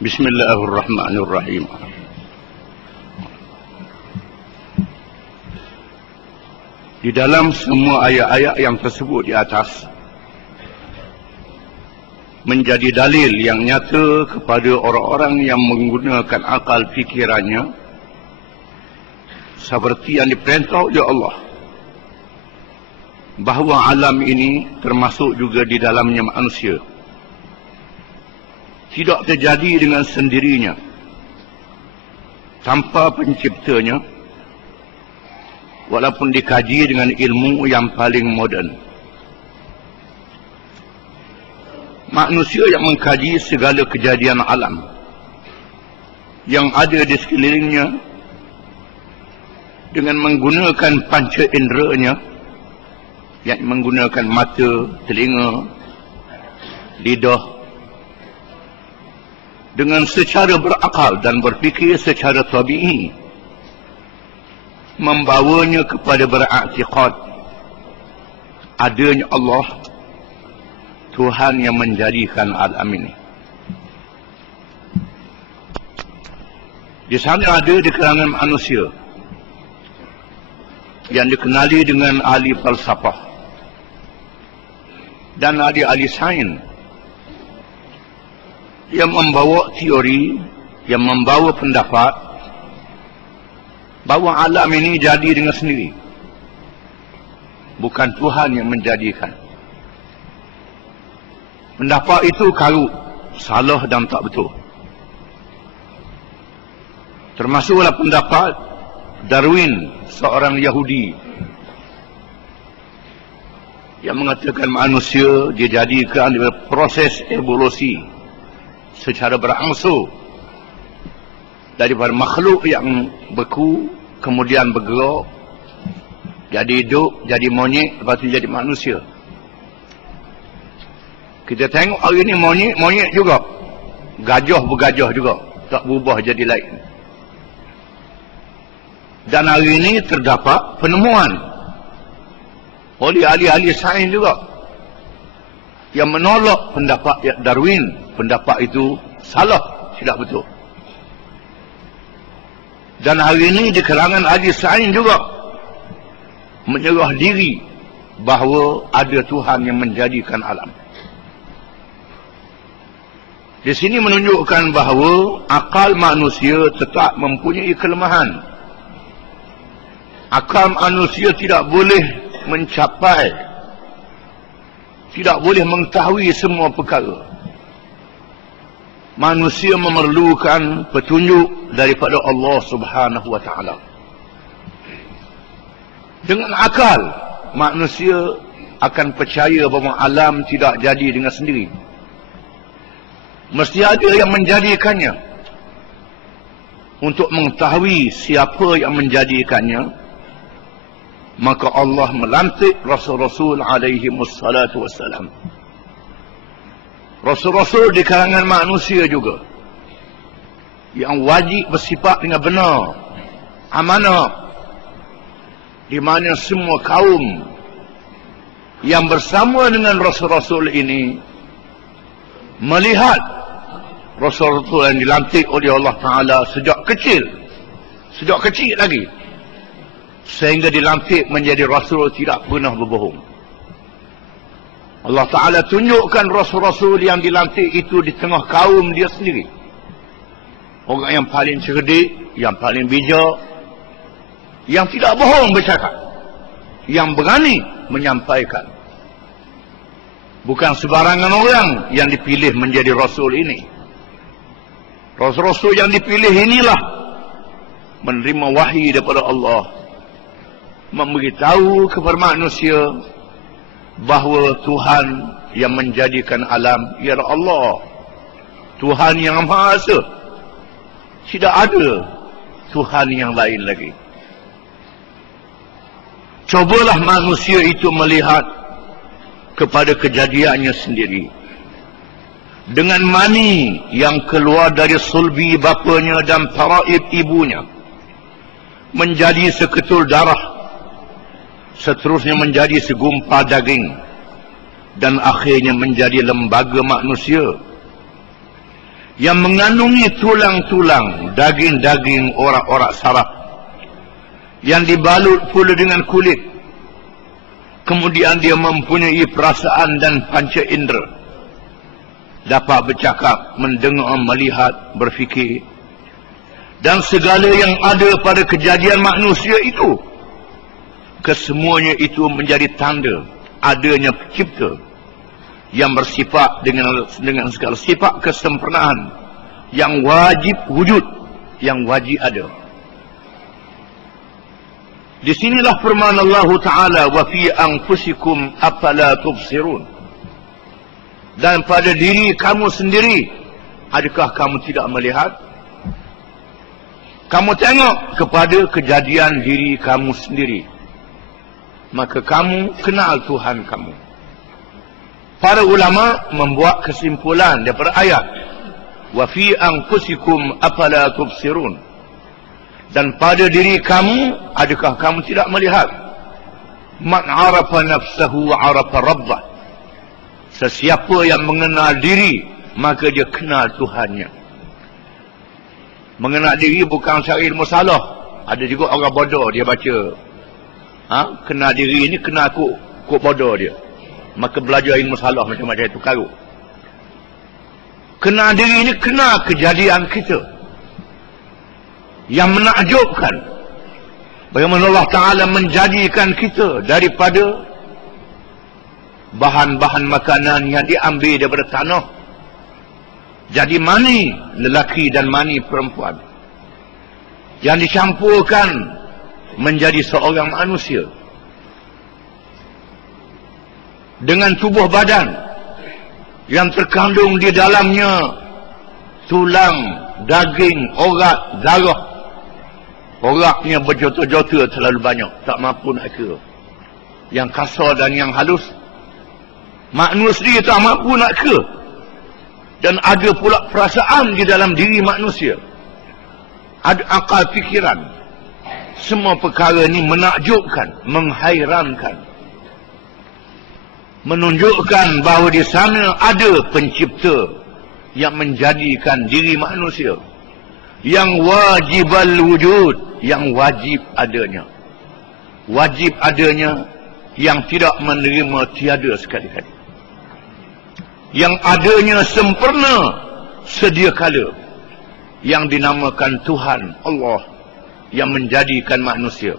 Bismillahirrahmanirrahim. Di dalam semua ayat-ayat yang tersebut di atas menjadi dalil yang nyata kepada orang-orang yang menggunakan akal fikirannya seperti yang diperintah oleh Allah bahawa alam ini termasuk juga di dalamnya manusia tidak terjadi dengan sendirinya tanpa penciptanya walaupun dikaji dengan ilmu yang paling moden. Manusia yang mengkaji segala kejadian alam yang ada di sekelilingnya dengan menggunakan panca inderanya yang menggunakan mata, telinga, lidah dengan secara berakal dan berfikir secara tabii membawanya kepada beraktiqat adanya Allah Tuhan yang menjadikan alam ini. Di sana ada di kalangan manusia yang dikenali dengan ahli falsafah dan ahli-ahli sains yang membawa teori, yang membawa pendapat bahawa alam ini jadi dengan sendiri. Bukan Tuhan yang menjadikan. Pendapat itu karut, salah dan tak betul. Termasuklah pendapat Darwin, seorang Yahudi yang mengatakan manusia dijadikan dari proses evolusi secara berangsur daripada makhluk yang beku kemudian bergerak jadi hidup jadi monyet lepas itu jadi manusia. Kita tengok hari ini monyet monyet juga. Gajah bergajah juga. Tak berubah jadi lain. Dan hari ini terdapat penemuan. Oleh ahli-ahli sains juga yang menolak pendapat Darwin pendapat itu salah tidak betul dan hari ini di kalangan ahli sains juga menyerah diri bahawa ada Tuhan yang menjadikan alam. Di sini menunjukkan bahawa akal manusia tetap mempunyai kelemahan. Akal manusia tidak boleh mencapai, tidak boleh mengetahui semua perkara manusia memerlukan petunjuk daripada Allah Subhanahu wa taala. Dengan akal manusia akan percaya bahawa alam tidak jadi dengan sendiri. Mesti ada yang menjadikannya. Untuk mengetahui siapa yang menjadikannya, maka Allah melantik Rasul-Rasul alaihi wassalatu wassalam. Rasul-Rasul di kalangan manusia juga. Yang wajib bersifat dengan benar. Amanah. Di mana semua kaum yang bersama dengan Rasul-Rasul ini melihat Rasul-Rasul yang dilantik oleh Allah Ta'ala sejak kecil. Sejak kecil lagi. Sehingga dilantik menjadi Rasul tidak pernah berbohong. Allah Ta'ala tunjukkan Rasul-Rasul yang dilantik itu di tengah kaum dia sendiri. Orang yang paling cerdik, yang paling bijak, yang tidak bohong bercakap. Yang berani menyampaikan. Bukan sebarangan orang yang dipilih menjadi Rasul ini. Rasul-Rasul yang dipilih inilah menerima wahyu daripada Allah. Memberitahu kepada manusia bahawa Tuhan yang menjadikan alam ialah Allah. Tuhan yang Maha Esa. Tidak ada Tuhan yang lain lagi. Cobalah manusia itu melihat kepada kejadiannya sendiri. Dengan mani yang keluar dari sulbi bapanya dan paraib ibunya. Menjadi seketul darah seterusnya menjadi segumpal daging dan akhirnya menjadi lembaga manusia yang mengandungi tulang-tulang, daging-daging orang-orang saraf yang dibalut pula dengan kulit. Kemudian dia mempunyai perasaan dan panca indera. Dapat bercakap, mendengar, melihat, berfikir. Dan segala yang ada pada kejadian manusia itu. Kesemuanya itu menjadi tanda adanya pencipta yang bersifat dengan dengan segala sifat kesempurnaan yang wajib wujud yang wajib ada. Di sinilah firman Allah taala wa fi anfusikum afala tubsirun. Dan pada diri kamu sendiri adakah kamu tidak melihat? Kamu tengok kepada kejadian diri kamu sendiri maka kamu kenal Tuhan kamu. Para ulama membuat kesimpulan daripada ayat wa fi anfusikum afala tubsirun. Dan pada diri kamu adakah kamu tidak melihat? Man arafa nafsahu arafa rabbah. Sesiapa yang mengenal diri maka dia kenal Tuhannya. Mengenal diri bukan secara ilmu salah. Ada juga orang bodoh dia baca ha? kenal diri ini kenal kok kok bodoh dia maka belajar ilmu salah macam-macam itu karut. Kena diri ini kena kejadian kita. Yang menakjubkan. Bagaimana Allah Ta'ala menjadikan kita daripada bahan-bahan makanan yang diambil daripada tanah. Jadi mani lelaki dan mani perempuan. Yang dicampurkan menjadi seorang manusia dengan tubuh badan yang terkandung di dalamnya tulang, daging, orat, darah. Oratnya berjuta-juta terlalu banyak. Tak mampu nak kira. Yang kasar dan yang halus. Manusia tak mampu nak kira. Dan ada pula perasaan di dalam diri manusia. Ada akal fikiran. Semua perkara ini menakjubkan, menghairankan. Menunjukkan bahawa di sana ada pencipta yang menjadikan diri manusia yang wajib wujud yang wajib adanya. Wajib adanya yang tidak menerima tiada sekali-kali. Yang adanya sempurna sedia kala yang dinamakan Tuhan Allah yang menjadikan manusia.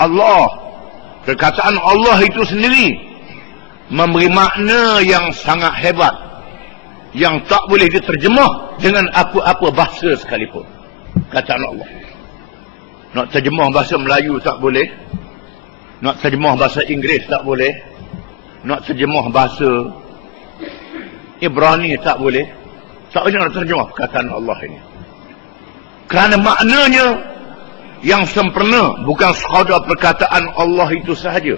Allah perkataan Allah itu sendiri memberi makna yang sangat hebat yang tak boleh diterjemah dengan apa-apa bahasa sekalipun. Kata Allah. Nak terjemah bahasa Melayu tak boleh. Nak terjemah bahasa Inggeris tak boleh. Nak terjemah bahasa Ibrani tak boleh. Tak boleh nak terjemah perkataan Allah ini. Kerana maknanya yang sempurna bukan sekadar perkataan Allah itu sahaja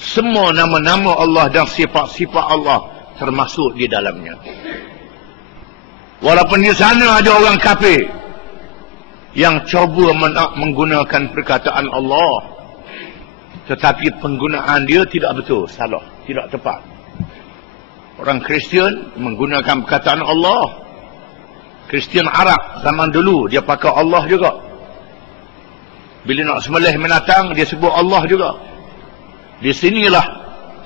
semua nama-nama Allah dan sifat-sifat Allah termasuk di dalamnya. Walaupun di sana ada orang kafir yang cuba menggunakan perkataan Allah tetapi penggunaan dia tidak betul, salah, tidak tepat. Orang Kristian menggunakan perkataan Allah. Kristian Arab zaman dulu dia pakai Allah juga. Bila nak sembelih menatang dia sebut Allah juga. Di sinilah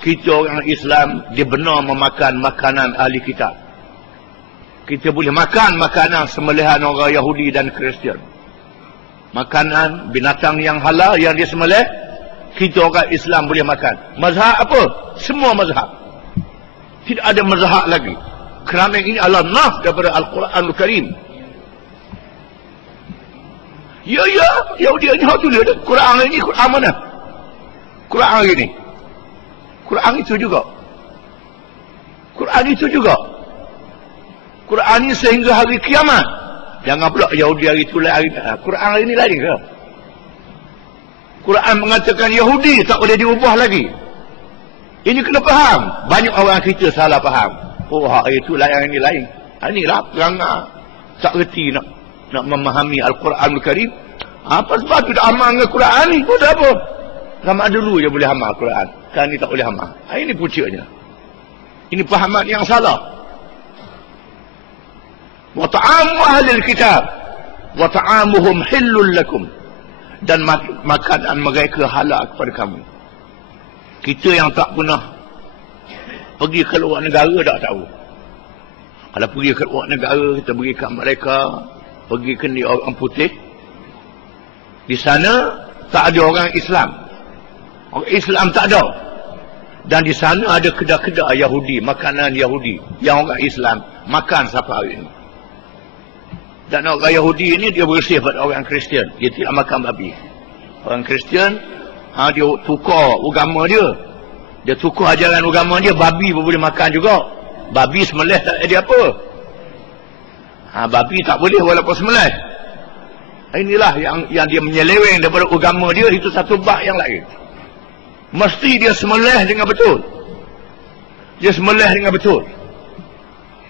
kita orang Islam dibenar memakan makanan ahli kitab. Kita boleh makan makanan sembelihan orang Yahudi dan Kristian. Makanan binatang yang halal yang dia sembelih, kita orang Islam boleh makan. Mazhab apa? Semua mazhab. Tidak ada mazhab lagi. Kerana ini adalah naf daripada Al-Quran Al-Karim. Ya, ya. Yahudi ini hak tulis. Quran ini Quran mana? Quran ini. Quran itu juga. Quran itu juga. Quran ini sehingga hari kiamat. Jangan pula Yahudi hari itu hari ah, Quran ini lagi ke? Quran mengatakan Yahudi tak boleh diubah lagi. Ini kena faham. Banyak orang kita salah faham. Oh, hari itu lain ini lain. Inilah kerana tak reti nak nak memahami Al-Quran Al-Karim. Apa sebab tidak aman dengan Quran ini? Itu apa? Sama dulu je boleh hamal Quran. Sekarang ni tak boleh hamal. Ini pucuknya. Ini pahaman yang salah. Wa ta'amu ahli kitab wa ta'amuhum hillul lakum. Dan mak makanan mereka halal kepada kamu. Kita yang tak pernah pergi ke luar negara tak tahu. Kalau pergi ke luar negara, kita ke mereka, pergi ke orang putih. Di sana tak ada orang Islam. Orang Islam tak ada. Dan di sana ada kedai-kedai Yahudi, makanan Yahudi. Yang orang Islam makan sampai hari ini. Dan orang Yahudi ini dia bersih pada orang Kristian. Dia tidak makan babi. Orang Kristian, ha, dia tukar agama dia. Dia tukar ajaran agama dia, babi pun boleh makan juga. Babi semelih tak ada apa. Ha, babi tak boleh walaupun semelih. Inilah yang yang dia menyeleweng daripada agama dia, itu satu bak yang lain. Mesti dia semelih dengan betul. Dia semelih dengan betul.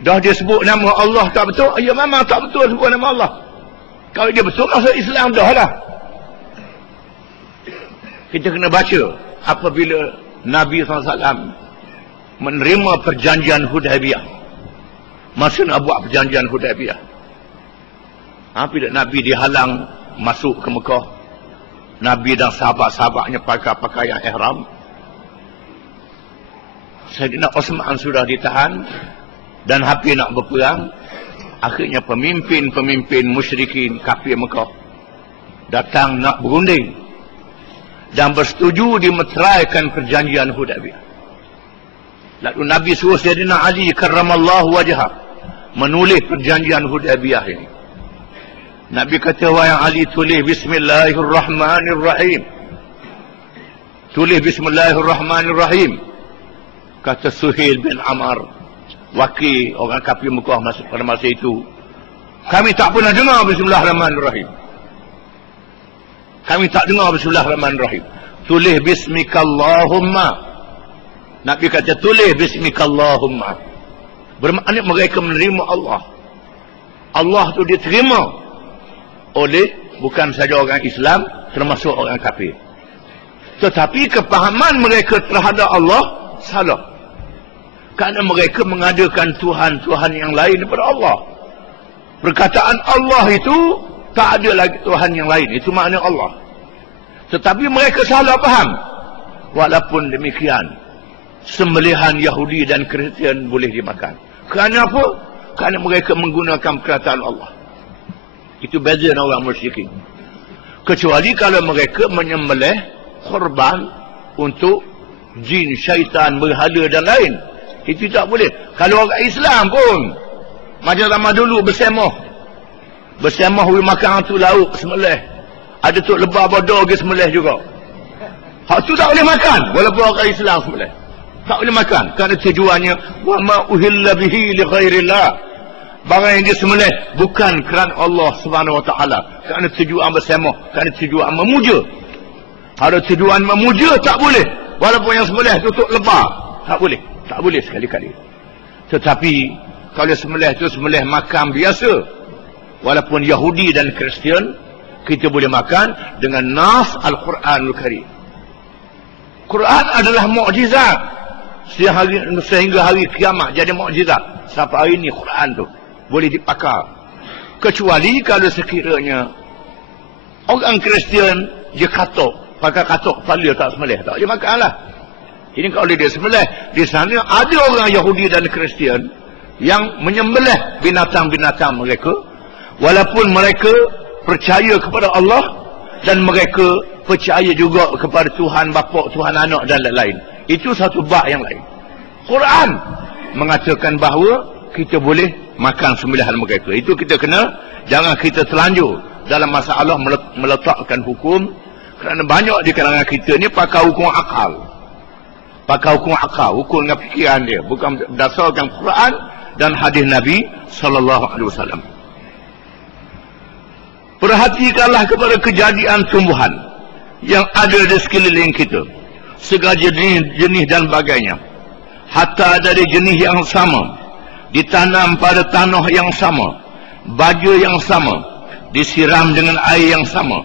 Dah dia sebut nama Allah tak betul, ya memang tak betul sebut nama Allah. Kalau dia betul, masuk Islam dah lah. Kita kena baca apabila Nabi SAW menerima perjanjian Hudaybiyah. Masa nak buat perjanjian Hudaybiyah. Apabila Nabi dihalang masuk ke Mekah. Nabi dan sahabat-sahabatnya pakai pakaian ihram. Sayyidina Osman sudah ditahan dan hampir nak berperang akhirnya pemimpin-pemimpin musyrikin kafir Mekah datang nak berunding dan bersetuju dimeteraikan perjanjian Hudaybiyah lalu Nabi suruh Sayyidina Ali karramallahu wajah menulis perjanjian Hudaybiyah ini Nabi kata wahai Ali tulis bismillahirrahmanirrahim tulis bismillahirrahmanirrahim kata Suhail bin Amar wakil orang kafir Mekah masa, pada masa itu. Kami tak pernah dengar Bismillahirrahmanirrahim. Kami tak dengar Bismillahirrahmanirrahim. Tulis Bismikallahumma. Nabi kata tulis Bismikallahumma. Bermakna mereka menerima Allah. Allah tu diterima oleh bukan saja orang Islam termasuk orang kafir. Tetapi kepahaman mereka terhadap Allah salah. Kerana mereka mengadakan Tuhan-Tuhan yang lain daripada Allah. Perkataan Allah itu tak ada lagi Tuhan yang lain. Itu makna Allah. Tetapi mereka salah faham. Walaupun demikian. Sembelihan Yahudi dan Kristian boleh dimakan. Kerana apa? Kerana mereka menggunakan perkataan Allah. Itu beza dengan orang musyrikin. Kecuali kalau mereka menyembelih korban untuk jin, syaitan, berhala dan lain. Itu tak boleh. Kalau orang Islam pun. Macam zaman dulu bersemoh. Bersemoh we makan tu lauk semelih. Ada tu lebah bodoh ke semelih juga. Hak tu tak boleh makan. Walaupun orang Islam semelih. Tak boleh makan. Kerana tujuannya. Wa ma uhilla bihi li ghairillah. Barang yang dia semelih. Bukan kerana Allah subhanahu wa ta'ala. Kerana tujuan bersemoh. Kerana tujuan memuja. Ada tujuan memuja tak boleh. Walaupun yang semelih tutup lebah. Tak boleh. Tak boleh sekali-kali. Tetapi kalau sembelih itu sembelih makan biasa. Walaupun Yahudi dan Kristian kita boleh makan dengan nas Al-Quranul Karim. Quran adalah mukjizat. Sehingga hari kiamat jadi mukjizat. Sampai hari ini Quran tu boleh dipakai. Kecuali kalau sekiranya orang Kristian dia katok, pakai katok kepala tak sembelih tak dia makanlah. Ini kalau dia sembelih, di sana ada orang Yahudi dan Kristian yang menyembelih binatang-binatang mereka walaupun mereka percaya kepada Allah dan mereka percaya juga kepada Tuhan bapa, Tuhan anak dan lain-lain. Itu satu bab yang lain. Quran mengatakan bahawa kita boleh makan sembelihan mereka. Itu kita kena jangan kita terlanjur dalam masalah meletakkan hukum kerana banyak di kalangan kita ni pakai hukum akal pakai hukum akal, hukum dengan fikiran dia, bukan berdasarkan Quran dan hadis Nabi sallallahu alaihi wasallam. Perhatikanlah kepada kejadian tumbuhan yang ada di sekeliling kita. Segala jenis, jenis dan bagainya. Hatta dari jenis yang sama. Ditanam pada tanah yang sama. Baju yang sama. Disiram dengan air yang sama.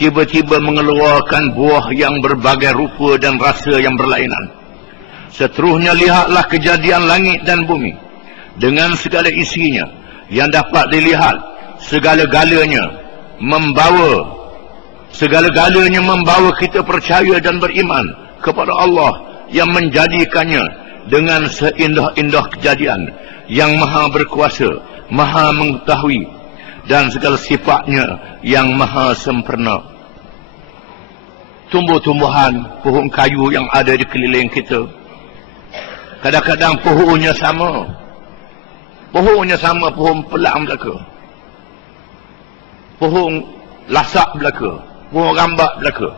Tiba-tiba mengeluarkan buah yang berbagai rupa dan rasa yang berlainan. Seterusnya lihatlah kejadian langit dan bumi dengan segala isinya yang dapat dilihat segala-galanya membawa segala-galanya membawa kita percaya dan beriman kepada Allah yang menjadikannya dengan seindah-indah kejadian yang maha berkuasa, maha mengetahui dan segala sifatnya yang maha sempurna. Tumbuh-tumbuhan, pohon kayu yang ada di keliling kita. Kadang-kadang pohonnya sama. Pohonnya sama pohon pelang belaka. Pohon lasak belaka. Pohon rambak belaka.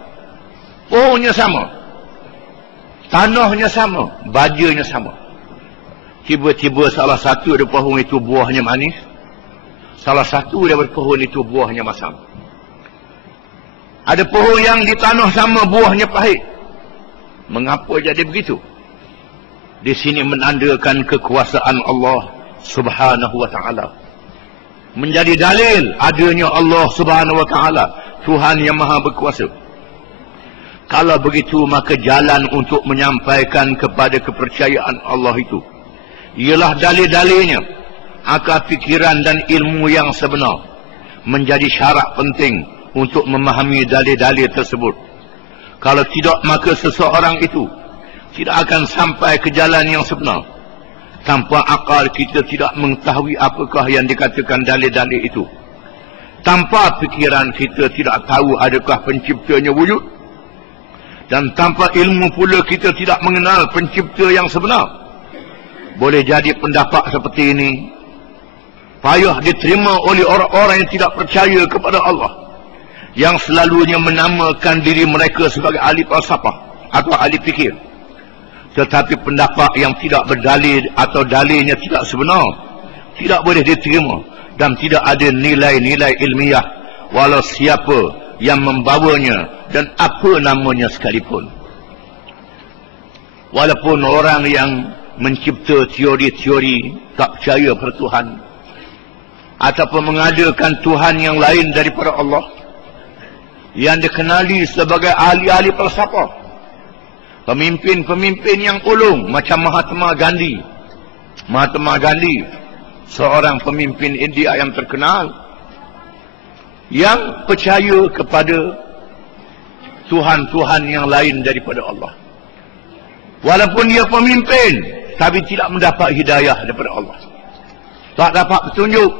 Pohonnya sama. Tanahnya sama. Bajanya sama. Tiba-tiba salah satu dari pohon itu buahnya manis. Salah satu dari pohon itu buahnya masam. Ada pohon yang di tanah sama buahnya pahit. Mengapa jadi begitu? Di sini menandakan kekuasaan Allah subhanahu wa ta'ala. Menjadi dalil adanya Allah subhanahu wa ta'ala. Tuhan yang maha berkuasa. Kalau begitu maka jalan untuk menyampaikan kepada kepercayaan Allah itu ialah dalil-dalilnya. Akal fikiran dan ilmu yang sebenar menjadi syarat penting untuk memahami dalil-dalil tersebut. Kalau tidak maka seseorang itu tidak akan sampai ke jalan yang sebenar. Tanpa akal kita tidak mengetahui apakah yang dikatakan dalil-dalil itu. Tanpa fikiran kita tidak tahu adakah penciptanya wujud dan tanpa ilmu pula kita tidak mengenal pencipta yang sebenar. Boleh jadi pendapat seperti ini payah diterima oleh orang-orang yang tidak percaya kepada Allah yang selalunya menamakan diri mereka sebagai ahli falsafah atau ahli fikir. Tetapi pendapat yang tidak berdalil atau dalilnya tidak sebenar tidak boleh diterima dan tidak ada nilai-nilai ilmiah walau siapa yang membawanya dan apa namanya sekalipun. Walaupun orang yang mencipta teori-teori tak percaya pada Tuhan ataupun mengadakan Tuhan yang lain daripada Allah yang dikenali sebagai ahli-ahli falsafah pemimpin-pemimpin yang ulung macam Mahatma Gandhi. Mahatma Gandhi seorang pemimpin India yang terkenal yang percaya kepada Tuhan-Tuhan yang lain daripada Allah walaupun dia pemimpin tapi tidak mendapat hidayah daripada Allah. Tak dapat petunjuk,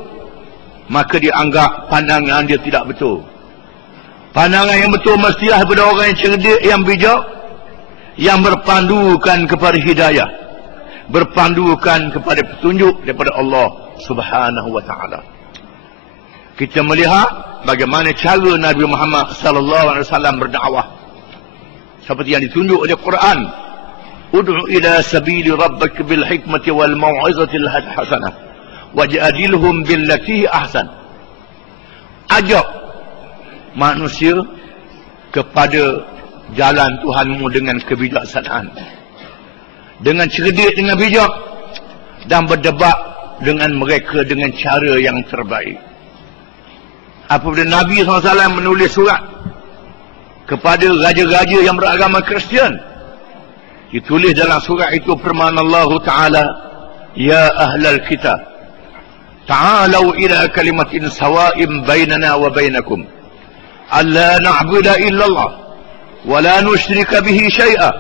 maka dianggap pandangan dia tidak betul. Pandangan yang betul mestilah daripada orang yang cerdik, yang bijak, yang berpandukan kepada hidayah. Berpandukan kepada petunjuk daripada Allah subhanahu wa ta'ala kita melihat bagaimana cara Nabi Muhammad sallallahu alaihi wasallam berdakwah. Seperti yang ditunjuk oleh Quran. Ud'u ila sabili rabbik bil hikmati wal mau'izati al hasanah. Bil billati ahsan. Ajak manusia kepada jalan Tuhanmu dengan kebijaksanaan. Dengan cerdik dengan bijak. Dan berdebat dengan mereka dengan cara yang terbaik apabila Nabi SAW menulis surat kepada raja-raja yang beragama Kristian ditulis dalam surah itu firman Allah Ta'ala Ya ahlal kitab Ta'alau ila kalimatin sawa'im bainana wa bainakum Alla na'buda illallah Wa la nushrika bihi syai'a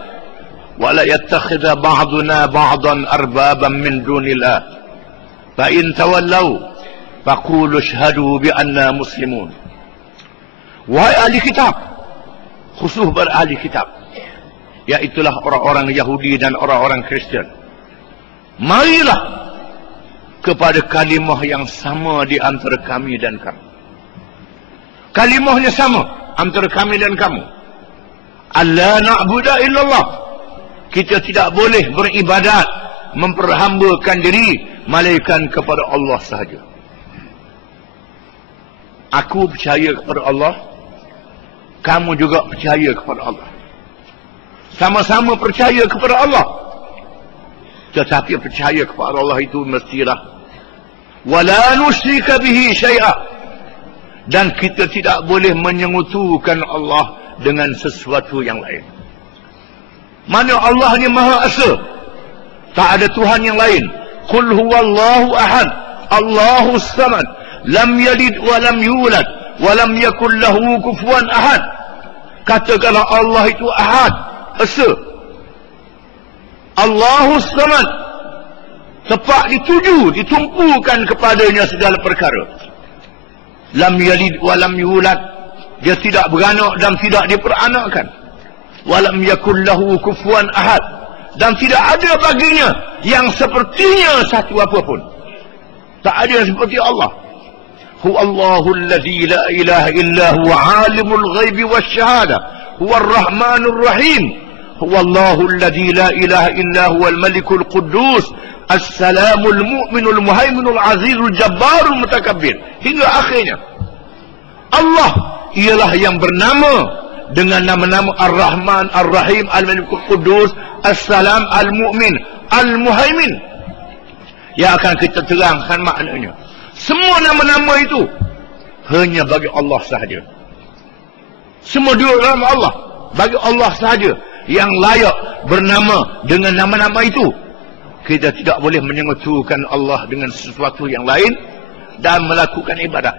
Wa la yattakhidha ba'duna ba'dan arbaban min dunillah Fa in tawallau Faqulu shahadu bi'anna muslimun Wahai ahli kitab Khusus berahli kitab iaitulah orang-orang Yahudi dan orang-orang Kristian. Marilah kepada kalimah yang sama di antara kami dan kamu. Kalimahnya sama antara kami dan kamu. Allah na'budu illallah. Kita tidak boleh beribadat, memperhambakan diri malaikat kepada Allah sahaja. Aku percaya kepada Allah, kamu juga percaya kepada Allah. Sama-sama percaya kepada Allah. Tetapi percaya kepada Allah itu mestilah wala nusyrika bihi syai'a. Dan kita tidak boleh menyengutukan Allah dengan sesuatu yang lain. Mana Allah ni maha asa tak ada Tuhan yang lain. Qul huwallahu ahad Allahus samad lam yalid wa lam yulad wa lam yakul lahu kufuwan ahad. Katakanlah Allah itu ahad esa. Allahus samad. Tepat dituju ditumpukan kepadanya segala perkara. Lam yalid wa lam yulad. Dia tidak beranak dan tidak diperanakkan. Walam yakul lahu kufuwan ahad. Dan tidak ada baginya yang sepertinya satu apapun. Tak ada yang seperti Allah هو الله الذي لا إله إلا هو عالم الغيب والشهادة هو الرحمن الرحيم هو الله الذي لا إله إلا هو الملك القدوس السلام المؤمن المهيمن العزيز الجبار المتكبر هنا أخينا الله إله yang bernama dengan nama-nama Ar-Rahman, Ar-Rahim, Al-Malikul Kudus, As-Salam, Al-Mu'min, Al-Muhaimin. Yang akan kita terangkan maknanya. Semua nama-nama itu hanya bagi Allah sahaja. Semua dua nama Allah bagi Allah sahaja yang layak bernama dengan nama-nama itu. Kita tidak boleh menyengutukan Allah dengan sesuatu yang lain dan melakukan ibadat.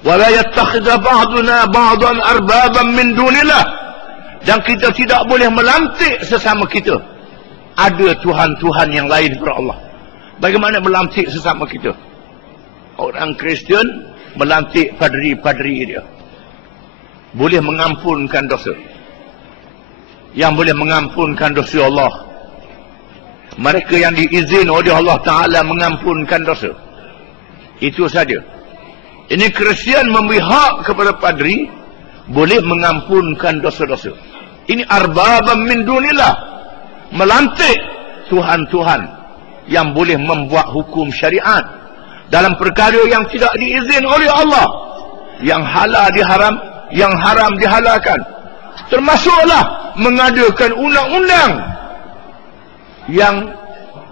Wala yattakhidha ba'duna ba'dan arbaban min dunillah. Dan kita tidak boleh melantik sesama kita. Ada Tuhan-Tuhan yang lain daripada Allah. Bagaimana melantik sesama kita? Orang Kristian melantik padri-padri dia. Boleh mengampunkan dosa. Yang boleh mengampunkan dosa Allah. Mereka yang diizin oleh Allah Ta'ala mengampunkan dosa. Itu saja. Ini Kristian memberi hak kepada padri boleh mengampunkan dosa-dosa. Ini arbabam min dunillah. Melantik Tuhan-Tuhan yang boleh membuat hukum syariat dalam perkara yang tidak diizin oleh Allah. Yang halal diharam, yang haram dihalalkan. Termasuklah mengadakan undang-undang yang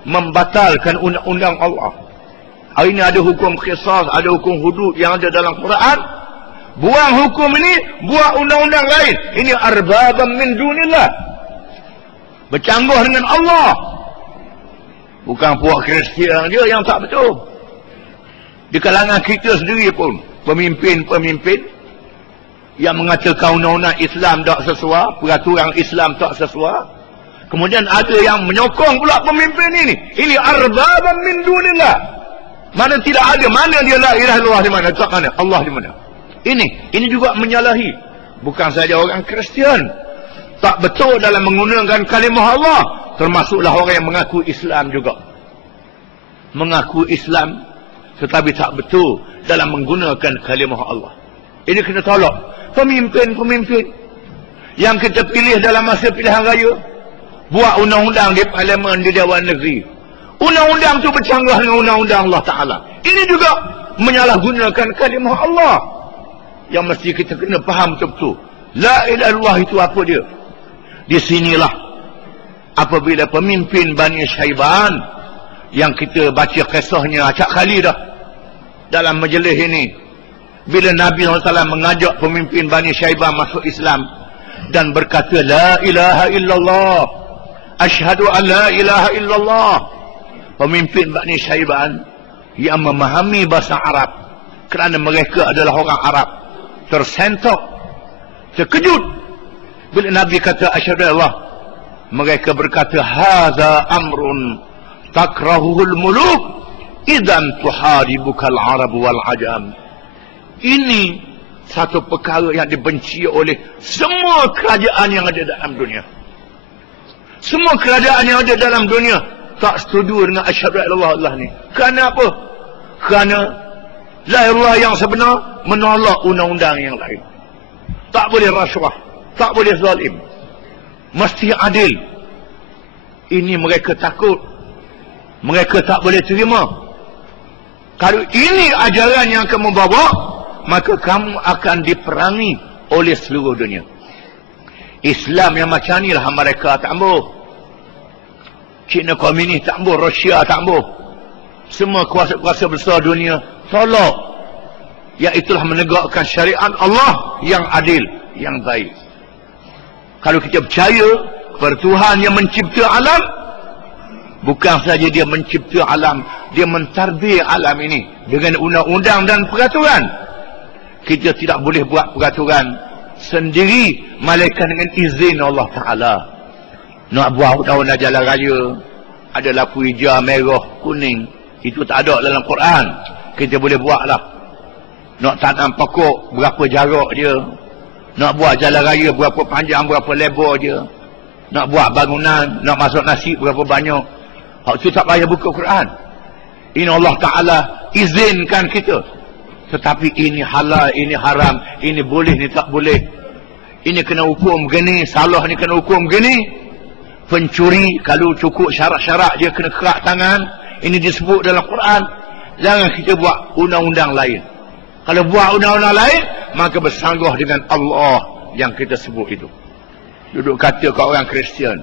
membatalkan undang-undang Allah. Hari ini ada hukum kisah, ada hukum hudud yang ada dalam Quran. Buang hukum ini, buat undang-undang lain. Ini arbabam min dunillah. Bercangguh dengan Allah. Bukan puak Kristian dia yang tak betul. Di kalangan kita sendiri pun, pemimpin-pemimpin yang mengatakan undang-undang Islam tak sesuai, peraturan Islam tak sesuai. Kemudian ada yang menyokong pula pemimpin ini. Ini arbabam min dunillah. Mana tidak ada. Mana dia la ilaha illallah di mana? Tak mana? Allah di mana? Ini. Ini juga menyalahi. Bukan saja orang Kristian. Tak betul dalam menggunakan kalimah Allah. Termasuklah orang yang mengaku Islam juga. Mengaku Islam. Tetapi tak betul dalam menggunakan kalimah Allah. Ini kena tolak. Pemimpin-pemimpin. Yang kita pilih dalam masa pilihan raya. Buat undang-undang di parlimen di Dewan Negeri. Undang-undang itu bercanggah dengan undang-undang Allah Ta'ala. Ini juga menyalahgunakan kalimah Allah. Yang mesti kita kena faham betul-betul. La ilallah itu apa dia? Di sinilah apabila pemimpin Bani Syaiban yang kita baca kisahnya acak kali dah dalam majlis ini. Bila Nabi SAW mengajak pemimpin Bani Syaiban masuk Islam dan berkata La ilaha illallah Ashadu an la ilaha illallah pemimpin Bani Syaiban yang memahami bahasa Arab kerana mereka adalah orang Arab tersentok terkejut. Bila Nabi kata asyhadu Allah mereka berkata hadza amrun takrahuhul muluk idan tuhadibukal arab wal ajam ini satu perkara yang dibenci oleh semua kerajaan yang ada dalam dunia semua kerajaan yang ada dalam dunia tak setuju dengan asyhadu Allah Allah ni. Kerana apa? Kerana la ilah yang sebenar menolak undang-undang yang lain. Tak boleh rasuah, tak boleh zalim. Mesti adil. Ini mereka takut. Mereka tak boleh terima. Kalau ini ajaran yang kamu bawa, maka kamu akan diperangi oleh seluruh dunia. Islam yang macam inilah mereka tak boleh. Cina Komunis tak boleh, Rusia tak boleh. Semua kuasa-kuasa besar dunia tolak. Iaitulah menegakkan syariat Allah yang adil, yang baik. Kalau kita percaya kepada Tuhan yang mencipta alam, Bukan saja dia mencipta alam, dia mentarbir alam ini dengan undang-undang dan peraturan. Kita tidak boleh buat peraturan sendiri malaikat dengan izin Allah Taala. Nak buat undang-undang jalan raya ada lampu hijau, merah, kuning, itu tak ada dalam Quran. Kita boleh buatlah. Nak tanam pokok berapa jarak dia. Nak buat jalan raya berapa panjang, berapa lebar dia. Nak buat bangunan, nak masuk nasi berapa banyak. Hak tu tak payah buka Quran. Ini Allah Ta'ala izinkan kita. Tetapi ini halal, ini haram, ini boleh, ini tak boleh. Ini kena hukum begini, salah ni kena hukum begini. Pencuri, kalau cukup syarat-syarat dia kena kerak tangan. Ini disebut dalam Quran. Jangan kita buat undang-undang lain. Kalau buat undang-undang lain, maka bersanggah dengan Allah yang kita sebut itu. Duduk kata kat orang Kristian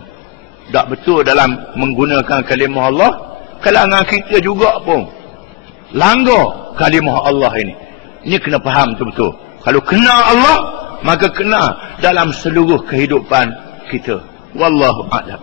tak betul dalam menggunakan kalimah Allah kalangan kita juga pun langgar kalimah Allah ini. Ini kena faham betul-betul. Kalau kena Allah maka kena dalam seluruh kehidupan kita. Wallahu a'lam